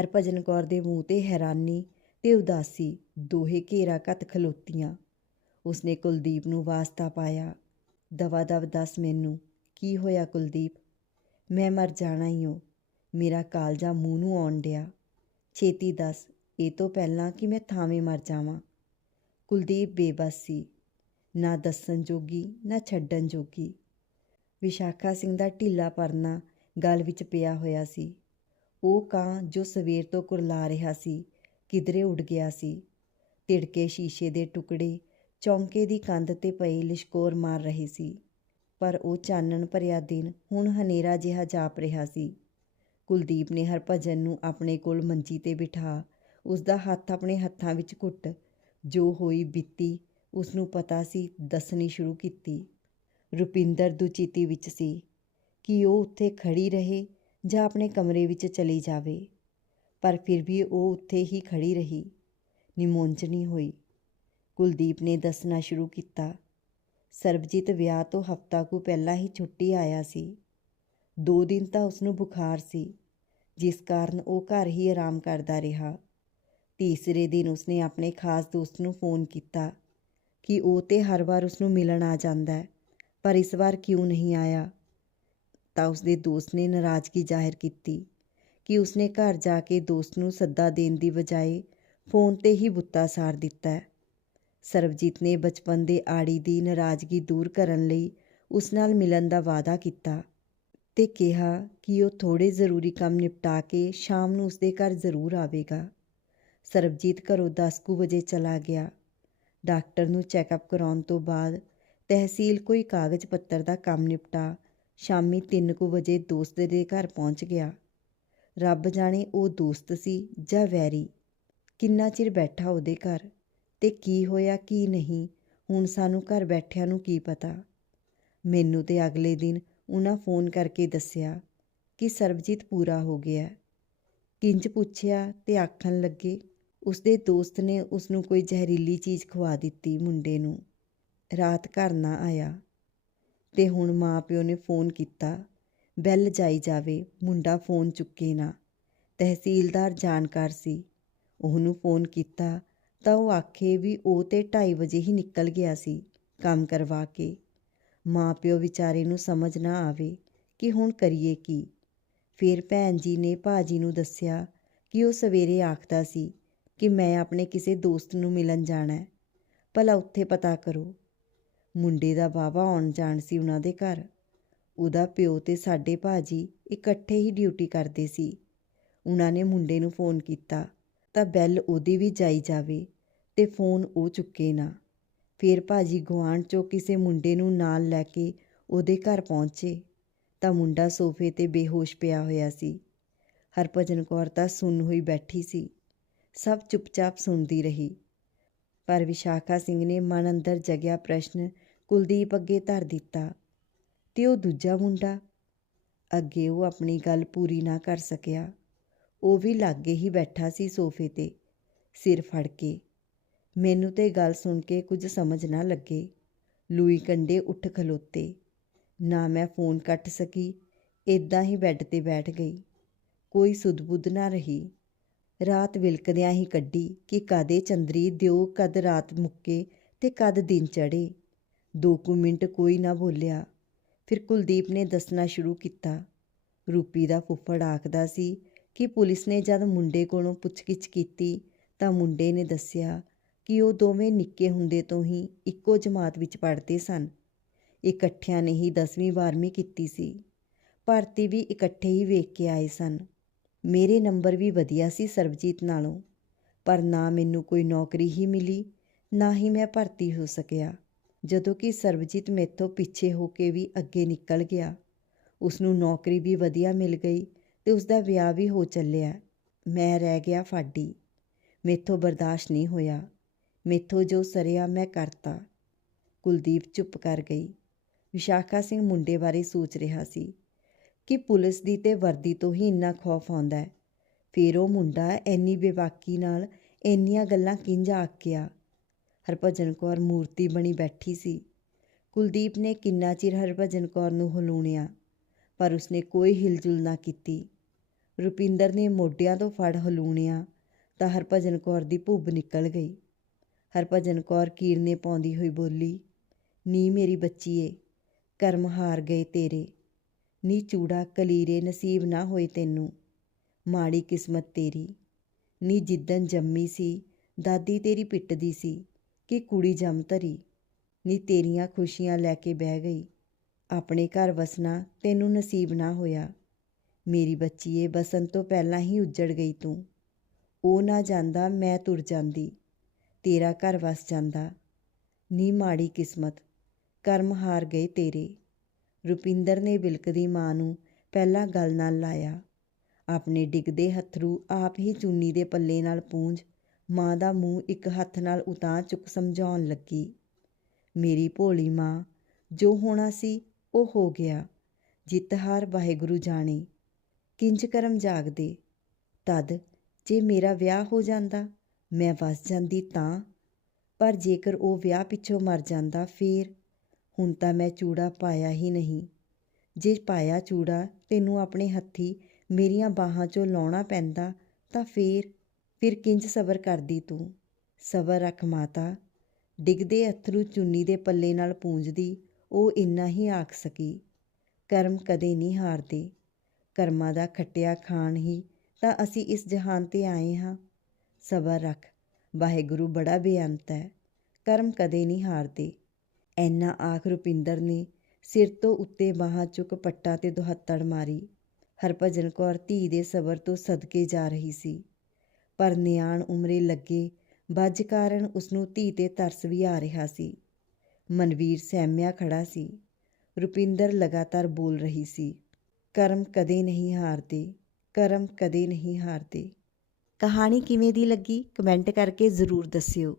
S1: ਹਰਭਜਨ ਕੌਰ ਦੇ ਮੂੰਹ ਤੇ ਹੈਰਾਨੀ ਤੇ ਉਦਾਸੀ ਦੋਹੇ ਘੇਰਾ ਕੱਤ ਖਲੋਤੀਆਂ। ਉਸਨੇ ਕੁਲਦੀਪ ਨੂੰ ਵਾਸਤਾ ਪਾਇਆ। ਦਵਾ ਦਵ ਦੱਸ ਮੈਨੂੰ, ਕੀ ਹੋਇਆ ਕੁਲਦੀਪ? ਮੈਂ ਮਰ ਜਾਣਾ ਹੀ ਹਾਂ ਮੇਰਾ ਕਾਲਜਾ ਮੂੰਹ ਨੂੰ ਆਉਣ ਡਿਆ। ਛੇਤੀ ਦੱਸ, ਇਹ ਤੋਂ ਪਹਿਲਾਂ ਕਿ ਮੈਂ ਥਾਵੇਂ ਮਰ ਜਾਵਾਂ? ਕੁਲਦੀਪ ਬੇਬਸ ਸੀ। ਨਾ ਦੱਸਣ ਜੋਗੀ, ਨਾ ਛੱਡਣ ਜੋਗੀ। ਵਿਸ਼ਾਖਾ ਸਿੰਘ ਦਾ ਢਿੱਲਾ ਪਰਨਾ ਗਲ ਵਿੱਚ ਪਿਆ ਹੋਇਆ ਸੀ। ਉਹ ਕਾਂ ਜੋ ਸਵੇਰ ਤੋਂ ਕੁਰਲਾ ਰਿਹਾ ਸੀ, ਕਿਧਰੇ ਉੱਡ ਗਿਆ ਸੀ। ਤਿੜਕੇ ਸ਼ੀਸ਼ੇ ਦੇ ਟੁਕੜੇ ਚੌਂਕੇ ਦੀ ਕੰਧ ਤੇ ਪਈ ਲਿਸ਼ਕੋਰ ਮਾਰ ਰਹੇ ਸੀ। ਪਰ ਉਹ ਚਾਨਣ ਭਰਿਆ ਦਿਨ ਹੁਣ ਹਨੇਰਾ ਜਿਹਾ ਜਾਪ ਰਿਹਾ ਸੀ। ਕੁਲਦੀਪ ਨੇ ਹਰਭਜਨ ਨੂੰ ਆਪਣੇ ਕੋਲ ਮੰਜੀ ਤੇ ਬਿਠਾ ਉਸ ਦਾ ਹੱਥ ਆਪਣੇ ਹੱਥਾਂ ਵਿੱਚ ਘੁੱਟ, ਜੋ ਹੋਈ ਬੀਤੀ ਉਸ ਨੂੰ ਪਤਾ ਸੀ ਦੱਸਣੀ ਸ਼ੁਰੂ ਕੀਤੀ। ਰੁਪਿੰਦਰ ਦੁਚਿਤੀ ਵਿੱਚ ਸੀ ਕਿ ਉਹ ਉੱਥੇ ਖੜੀ ਰਹੇ ਜਾਂ ਆਪਣੇ ਕਮਰੇ ਵਿੱਚ ਚਲੀ ਜਾਵੇ। ਪਰ ਫਿਰ ਵੀ ਉਹ ਉੱਥੇ ਹੀ ਖੜੀ ਰਹੀ। ਨਿਮੋਂਜਣੀ ਹੋਈ। ਕੁਲਦੀਪ ਨੇ ਦੱਸਣਾ ਸ਼ੁਰੂ ਕੀਤਾ। ਸਰਬਜੀਤ ਵਿਆਹ ਤੋਂ ਹਫ਼ਤਾ ਕੁ ਪਹਿਲਾਂ ਹੀ ਛੁੱਟੀ ਆਇਆ ਸੀ। ਦੋ ਦਿਨ ਤਾਂ ਉਸ ਨੂੰ ਬੁਖਾਰ ਸੀ, ਜਿਸ ਕਾਰਨ ਉਹ ਘਰ ਹੀ ਆਰਾਮ ਕਰਦਾ ਰਿਹਾ। ਤੀਸਰੇ ਦਿਨ ਉਸਨੇ ਆਪਣੇ ਖਾਸ ਦੋਸਤ ਨੂੰ ਫੋਨ ਕੀਤਾ ਕਿ ਉਹ ਤੇ ਹਰ ਵਾਰ ਉਸ ਨੂੰ ਮਿਲਣ ਆ ਜਾਂਦਾ ਹੈ। ਪਰ ਇਸ ਵਾਰ ਕਿਉਂ ਨਹੀਂ ਆਇਆ? ਤਾਂ ਉਸਦੇ ਦੋਸਤ ਨੇ ਨਾਰਾਜ਼ਗੀ ਜ਼ਾਹਿਰ ਕੀਤੀ ਕਿ ਉਸਨੇ ਘਰ ਜਾ ਕੇ ਦੋਸਤ ਨੂੰ ਸੱਦਾ ਦੇਣ ਦੀ ਬਜਾਏ ਫੋਨ ਤੇ ਹੀ ਬੁੱਤਾ ਸਾਰ ਦਿੱਤਾ ਸਰਬਜੀਤ ਨੇ ਬਚਪਨ ਦੇ ਆੜੀ ਦੀ ਨਾਰਾਜ਼ਗੀ ਦੂਰ ਕਰਨ ਲਈ ਉਸ ਨਾਲ ਮਿਲਣ ਦਾ ਵਾਅਦਾ ਕੀਤਾ ਤੇ ਕਿਹਾ ਕਿ ਉਹ ਥੋੜੇ ਜ਼ਰੂਰੀ ਕੰਮ ਨਿਪਟਾ ਕੇ ਸ਼ਾਮ ਨੂੰ ਉਸਦੇ ਘਰ ਜ਼ਰੂਰ ਆਵੇਗਾ। ਸਰਬਜੀਤ ਘਰੋਂ 10 ਕੁ ਵਜੇ ਚਲਾ ਗਿਆ। ਡਾਕਟਰ ਨੂੰ ਚੈੱਕਅਪ ਕਰਾਉਣ ਤੋਂ ਬਾਅਦ ਤਹਿਸੀਲ ਕੋਈ ਕਾਗਜ਼ ਪੱਤਰ ਦਾ ਕੰਮ ਨਿਪਟਾ। ਸ਼ਾਮੀ 3 ਕੁ ਵਜੇ ਦੋਸਤ ਦੇ ਘਰ ਪਹੁੰਚ ਗਿਆ। ਰੱਬ ਜਾਣੇ ਉਹ ਦੋਸਤ ਸੀ ਜਾਂ ਵੈਰੀ। ਕਿੰਨਾ ਚਿਰ ਬੈਠਾ ਉਹਦੇ ਘਰ? ਤੇ ਕੀ ਹੋਇਆ, ਕੀ ਨਹੀਂ? ਹੁਣ ਸਾਨੂੰ ਘਰ ਬੈਠਿਆਂ ਨੂੰ ਕੀ ਪਤਾ? ਮੈਨੂੰ ਤੇ ਅਗਲੇ ਦਿਨ ਉਹਨਾਂ ਫੋਨ ਕਰਕੇ ਦੱਸਿਆ ਕਿ ਸਰਬਜੀਤ ਪੂਰਾ ਹੋ ਗਿਆ। ਕਿੰਜ ਪੁੱਛਿਆ ਤੇ ਆਖਣ ਲੱਗੇ, ਉਸਦੇ ਦੋਸਤ ਨੇ ਉਸ ਨੂੰ ਕੋਈ ਜ਼ਹਿਰੀਲੀ ਚੀਜ਼ ਖਵਾ ਦਿੱਤੀ ਮੁੰਡੇ ਨੂੰ। ਰਾਤ ਘਰ ਨਾ ਆਇਆ ਤੇ ਹੁਣ ਮਾਂ ਪਿਓ ਨੇ ਫੋਨ ਕੀਤਾ, ਬੈਲ ਜਾਈ ਜਾਵੇ, ਮੁੰਡਾ ਫੋਨ ਚੁੱਕੇ ਨਾ। ਤਹਿਸੀਲਦਾਰ ਜਾਣਕਾਰ ਸੀ। ਉਹਨੂੰ ਫੋਨ ਕੀਤਾ ਤਾਂ ਉਹ ਆਖੇ ਵੀ ਉਹ ਤੇ 2:30 ਵਜੇ ਹੀ ਨਿਕਲ ਗਿਆ ਸੀ ਕੰਮ ਕਰਵਾ ਕੇ। ਮਾਂ ਪਿਓ ਵਿਚਾਰੇ ਨੂੰ ਸਮਝ ਨਾ ਆਵੇ ਕਿ ਹੁਣ ਕਰੀਏ ਕੀ। ਫਿਰ ਭੈਣ ਜੀ ਨੇ ਭਾਜੀ ਨੂੰ ਦੱਸਿਆ ਕਿ ਉਹ ਸਵੇਰੇ ਆਖਦਾ ਸੀ ਕਿ ਮੈਂ ਆਪਣੇ ਕਿਸੇ ਦੋਸਤ ਨੂੰ ਮਿਲਣ ਜਾਣਾ ਹੈ। ਭਲਾ ਉੱਥੇ ਪਤਾ ਕਰੋ ਮੁੰਡੇ ਦਾ ਬਾਬਾ ਆਉਣ ਜਾਣ ਸੀ ਉਹਨਾਂ ਦੇ ਘਰ। ਉਹਦਾ ਪਿਓ ਤੇ ਸਾਡੇ ਭਾਜੀ ਇਕੱਠੇ ਹੀ ਡਿਊਟੀ ਕਰਦੇ ਸੀ। ਉਹਨਾਂ ਨੇ ਮੁੰਡੇ ਨੂੰ ਫੋਨ ਕੀਤਾ, ਤਾਂ ਬੈਲ ਉਹਦੀ ਵੀ ਜਾਈ ਜਾਵੇ ਤੇ ਫੋਨ ਉਹ ਚੁੱਕੇ ਨਾ। ਫਿਰ ਭਾਜੀ ਗੁਆਂਢ ਚੋਂ ਕਿਸੇ ਮੁੰਡੇ ਨੂੰ ਨਾਲ ਲੈ ਕੇ ਉਹਦੇ ਘਰ ਪਹੁੰਚੇ, ਤਾਂ ਮੁੰਡਾ ਸੋਫੇ ਤੇ ਬੇਹੋਸ਼ ਪਿਆ ਹੋਇਆ ਸੀ। ਹਰਭਜਨ ਕੌਰ ਤਾਂ ਸੁੰਨ ਹੋਈ ਬੈਠੀ ਸੀ, ਸਭ ਚੁੱਪਚਾਪ ਸੁਣਦੀ ਰਹੀ। ਪਰ ਵਿਸ਼ਾਖਾ ਸਿੰਘ ਨੇ ਮਨ ਅੰਦਰ ਜਗਿਆ ਪ੍ਰਸ਼ਨ ਕੁਲਦੀਪ ਅੱਗੇ ਧਰ ਦਿੱਤਾ ਤੇ ਉਹ ਦੂਜਾ ਮੁੰਡਾ ਅੱਗੇ ਉਹ ਆਪਣੀ ਗੱਲ ਪੂਰੀ ਨਾ ਕਰ ਸਕਿਆ। ਉਹ ਵੀ ਲਾਗੇ ਹੀ ਬੈਠਾ ਸੀ ਸੋਫੇ ਤੇ ਸਿਰ ਫੜ ਕੇ। ਮੈਨੂੰ ਤੇ ਗੱਲ ਸੁਣ ਕੇ ਕੁਝ ਸਮਝ ਨਾ ਲੱਗੇ। ਲੂਈ ਕੰਡੇ ਉੱਠ ਖਲੋਤੇ। ਨਾ ਮੈਂ ਫੋਨ ਕੱਟ ਸਕੀ ਇਦਾਂ ਹੀ ਬੈੱਡ ਤੇ ਬੈਠ ਗਈ। ਕੋਈ ਸੁਧ-ਬੁੱਧ ਨਾ ਰਹੀ। ਰਾਤ ਵਿਲਕਦਿਆਂ ਹੀ ਕੱਢੀ ਕਿ ਕਦੇ ਚੰਦਰੀ ਦਿਓ ਕਦ ਰਾਤ ਮੁੱਕੇ ਤੇ ਕਦ ਦਿਨ ਚੜੇ ਦੋ ਕੁ ਮਿੰਟ ਕੋਈ ਨਾ ਬੋਲਿਆ। ਫਿਰ ਕੁਲਦੀਪ ਨੇ ਦੱਸਣਾ ਸ਼ੁਰੂ ਕੀਤਾ। ਰੂਪੀ ਦਾ ਫੁੱਫੜ ਆਖਦਾ ਸੀ ਕਿ ਪੁਲਿਸ ਨੇ ਜਦ ਮੁੰਡੇ ਕੋਲੋਂ ਪੁੱਛਗਿੱਛ ਕੀਤੀ ਤਾਂ ਮੁੰਡੇ ਨੇ ਦੱਸਿਆ ਕਿ ਉਹ ਦੋਵੇਂ ਨਿੱਕੇ ਹੁੰਦੇ ਤੋਂ ਹੀ ਇੱਕੋ ਜਮਾਤ ਵਿੱਚ ਪੜ੍ਹਦੇ ਸਨ। ਇਕੱਠਿਆਂ ਨੇ ਹੀ 10ਵੀਂ 12ਵੀਂ ਕੀਤੀ ਸੀ। ਭਰਤੀ ਵੀ ਇਕੱਠੇ ਹੀ ਵੇਖ ਕੇ ਆਏ ਸਨ। ਮੇਰੇ ਨੰਬਰ ਵੀ ਵਧੀਆ ਸੀ ਸਰਬਜੀਤ ਨਾਲੋਂ, ਪਰ ਨਾ ਮੈਨੂੰ ਕੋਈ ਨੌਕਰੀ ਹੀ ਮਿਲੀ, ਨਾ ਹੀ ਮੈਂ ਭਰਤੀ ਹੋ ਸਕਿਆ। ਜਦੋਂ ਕਿ ਸਰਬਜੀਤ ਮੇਥੋਂ ਪਿੱਛੇ ਹੋ ਕੇ ਵੀ ਅੱਗੇ ਨਿਕਲ ਗਿਆ। ਉਸ ਨੂੰ ਨੌਕਰੀ ਵੀ ਵਧੀਆ ਮਿਲ ਗਈ ਤੇ ਉਸ ਦਾ ਵਿਆਹ ਵੀ ਹੋ ਚੱਲਿਆ। ਮੈਂ ਰਹਿ ਗਿਆ ਫਾਡੀ। ਮੇਥੋਂ ਬਰਦਾਸ਼ਤ ਨਹੀਂ ਹੋਇਆ। ਮੇਥੋਂ ਜੋ ਸਰਿਆ ਮੈਂ ਕਰਤਾ। ਕੁਲਦੀਪ ਚੁੱਪ ਕਰ ਗਈ। ਵਿਸ਼ਾਖਾ ਸਿੰਘ ਮੁੰਡੇ ਬਾਰੇ ਸੋਚ ਰਿਹਾ ਸੀ ਕਿ ਪੁਲਿਸ ਦੀ ਤੇ ਵਰਦੀ ਤੋਂ ਹੀ ਇੰਨਾ ਖੌਫ ਆਉਂਦਾ ਹੈ। ਫਿਰ ਉਹ ਮੁੰਡਾ ਇੰਨੀ ਬੇਬਾਕੀ ਨਾਲ ਇੰਨੀਆਂ ਗੱਲਾਂ ਕਿੰਜ ਆਕਿਆ ਹਰਭਜਨ ਕੌਰ ਮੂਰਤੀ ਬਣੀ ਬੈਠੀ ਸੀ। ਕੁਲਦੀਪ ਨੇ ਕਿੰਨਾ ਚਿਰ ਹਰਭਜਨ ਕੌਰ ਨੂੰ ਹਲੂਣਿਆ ਪਰ ਉਸਨੇ ਕੋਈ ਹਿਲਜੁਲ ਨਾ ਕੀਤੀ। ਰੁਪਿੰਦਰ ਨੇ ਮੋਢਿਆਂ ਤੋਂ ਫੜ ਹਲੂਣਿਆ ਤਾਂ ਹਰਭਜਨ ਕੌਰ ਦੀ ਭੁੱਬ ਨਿਕਲ ਗਈ। ਹਰਭਜਨ ਕੌਰ ਕੀਰਨੇ ਪਾਉਂਦੀ ਹੋਈ ਬੋਲੀ, ਨੀ ਮੇਰੀ ਬੱਚੀਏ, ਕਰਮ ਹਾਰ ਗਏ ਤੇਰੇ। ਨੀ ਚੂੜਾ ਕਲੀਰੇ ਨਸੀਬ ਨਾ ਹੋਏ ਤੈਨੂੰ। ਮਾੜੀ ਕਿਸਮਤ ਤੇਰੀ। ਨੀ ਜਿੱਦਣ ਜੰਮੀ ਸੀ, ਦਾਦੀ ਤੇਰੀ ਪਿੱਟਦੀ ਸੀ। ਕਿ ਕੁੜੀ ਜੰਮ ਧਰੀ। ਨੀ ਤੇਰੀਆਂ ਖੁਸ਼ੀਆਂ ਲੈ ਕੇ ਬਹਿ ਗਈ। ਆਪਣੇ ਘਰ ਵਸਣਾ ਤੈਨੂੰ ਨਸੀਬ ਨਾ ਹੋਇਆ। ਮੇਰੀ ਬੱਚੀਏ ਬਸੰਤ ਤੋਂ ਪਹਿਲਾਂ ਹੀ ਉੱਜੜ ਗਈ ਤੂੰ। ਉਹ ਨਾ ਜਾਂਦਾ, ਮੈਂ ਤੁਰ ਜਾਂਦੀ। ਤੇਰਾ ਘਰ ਵਸ ਜਾਂਦਾ। ਨੀ ਮਾੜੀ ਕਿਸਮਤ। ਕਰਮ ਹਾਰ ਗਏ ਤੇਰੇ। ਰੁਪਿੰਦਰ ਨੇ ਬਿਲਕਦੀ ਮਾਂ ਨੂੰ ਪਹਿਲਾਂ ਗੱਲ ਨਾਲ ਲਾਇਆ। ਆਪਣੇ ਡਿੱਗਦੇ ਹੱਥਰੂ ਆਪ ਹੀ ਚੁੰਨੀ ਦੇ ਪੱਲੇ ਨਾਲ ਪੂੰਝ ਮਾਂ ਦਾ ਮੂੰਹ ਇੱਕ ਹੱਥ ਨਾਲ ਉਤਾਂ ਚੁੱਕ ਸਮਝਾਉਣ ਲੱਗੀ। ਮੇਰੀ ਭੋਲੀ ਮਾਂ, ਜੋ ਹੋਣਾ ਸੀ ਉਹ ਹੋ ਗਿਆ। ਜਿੱਤ ਹਾਰ ਵਾਹਿਗੁਰੂ ਜਾਣੇ। ਕਿੰਜ ਕਰਮ ਜਾਗਦੇ? ਤਦ ਜੇ ਮੇਰਾ ਵਿਆਹ ਹੋ ਜਾਂਦਾ, ਮੈਂ ਵਸ ਜਾਂਦੀ ਤਾਂ। ਪਰ ਜੇਕਰ ਉਹ ਵਿਆਹ ਪਿੱਛੋਂ ਮਰ ਜਾਂਦਾ ਫੇਰ, ਹੁਣ ਤਾਂ ਮੈਂ ਚੂੜਾ ਪਾਇਆ ਹੀ ਨਹੀਂ। ਜੇ ਪਾਇਆ ਚੂੜਾ ਤੈਨੂੰ ਆਪਣੇ ਹੱਥੀ ਮੇਰੀਆਂ ਬਾਹਾਂ 'ਚੋਂ ਲਾਉਣਾ ਪੈਂਦਾ ਤਾਂ ਫੇਰ ਫਿਰ ਕਿੰਜ ਸਬਰ ਕਰਦੀ ਤੂੰ? ਸਬਰ ਰੱਖ ਮਾਤਾ। ਡਿੱਗਦੇ ਅਥਰੂ ਚੁੰਨੀ ਦੇ ਪੱਲੇ ਨਾਲ ਪੂੰਝਦੀ, ਉਹ ਇੰਨਾ ਹੀ ਆਖ ਸਕੀ। ਕਰਮ ਕਦੇ ਨਹੀਂ ਹਾਰਦੇ। ਕਰਮਾਂ ਦਾ ਖੱਟਿਆ ਖਾਣ ਹੀ ਤਾਂ ਅਸੀਂ ਇਸ ਜਹਾਨ ਤੇ ਆਏ ਹਾਂ। ਸਬਰ ਰੱਖ, ਵਾਹਿਗੁਰੂ ਬੜਾ ਬੇਅੰਤ ਹੈ। ਕਰਮ ਕਦੇ ਨਹੀਂ ਹਾਰਦੇ। ਐਨਾ ਆਖ ਰੁਪਿੰਦਰ ਨੇ ਸਿਰ ਤੋਂ ਉੱਤੇ ਬਾਹਾਂ ਚੁੱਕ ਪੱਟਾਂ ਤੇ ਦੁਹੱਤੜ ਮਾਰੀ। ਹਰਭਜਨ ਕੌਰ ਧੀ ਦੇ ਸਬਰ ਤੋਂ ਸਦਕੇ ਜਾ ਰਹੀ ਸੀ। ਪਰ ਨਿਆਣ ਉਮਰੇ ਲੱਗੇ ਬੱਜ ਕਾਰਨ ਉਸਨੂੰ ਧੀ ਤੇ ਤਰਸ ਵੀ ਆ ਰਿਹਾ ਸੀ। ਮਨਵੀਰ ਸਹਿਮਿਆ ਖੜਾ ਸੀ। ਰੁਪਿੰਦਰ ਲਗਾਤਾਰ ਬੋਲ ਰਹੀ ਸੀ, ਕਰਮ ਕਦੇ ਨਹੀਂ ਹਾਰਦੇ, ਕਰਮ ਕਦੇ ਨਹੀਂ ਹਾਰਦੇ। ਕਹਾਣੀ ਕਿਵੇਂ ਦੀ ਲੱਗੀ, ਕਮੈਂਟ ਕਰਕੇ ਜ਼ਰੂਰ ਦੱਸਿਓ।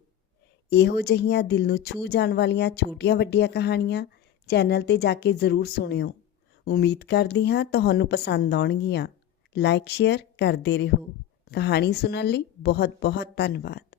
S1: ਇਹੋ ਜਿਹੀਆਂ ਦਿਲ ਨੂੰ ਛੂ ਜਾਣ ਵਾਲੀਆਂ ਛੋਟੀਆਂ ਵੱਡੀਆਂ ਕਹਾਣੀਆਂ ਚੈਨਲ ਤੇ ਜਾ ਕੇ ਜ਼ਰੂਰ ਸੁਣਿਓ। ਉਮੀਦ ਕਰਦੀ ਹਾਂ ਤੁਹਾਨੂੰ ਪਸੰਦ ਆਉਣਗੀਆਂ। ਲਾਈਕ, ਸ਼ੇਅਰ ਕਰਦੇ ਰਹੋ। ਕਹਾਣੀ ਸੁਣਨ ਲਈ ਬਹੁਤ ਬਹੁਤ ਧੰਨਵਾਦ।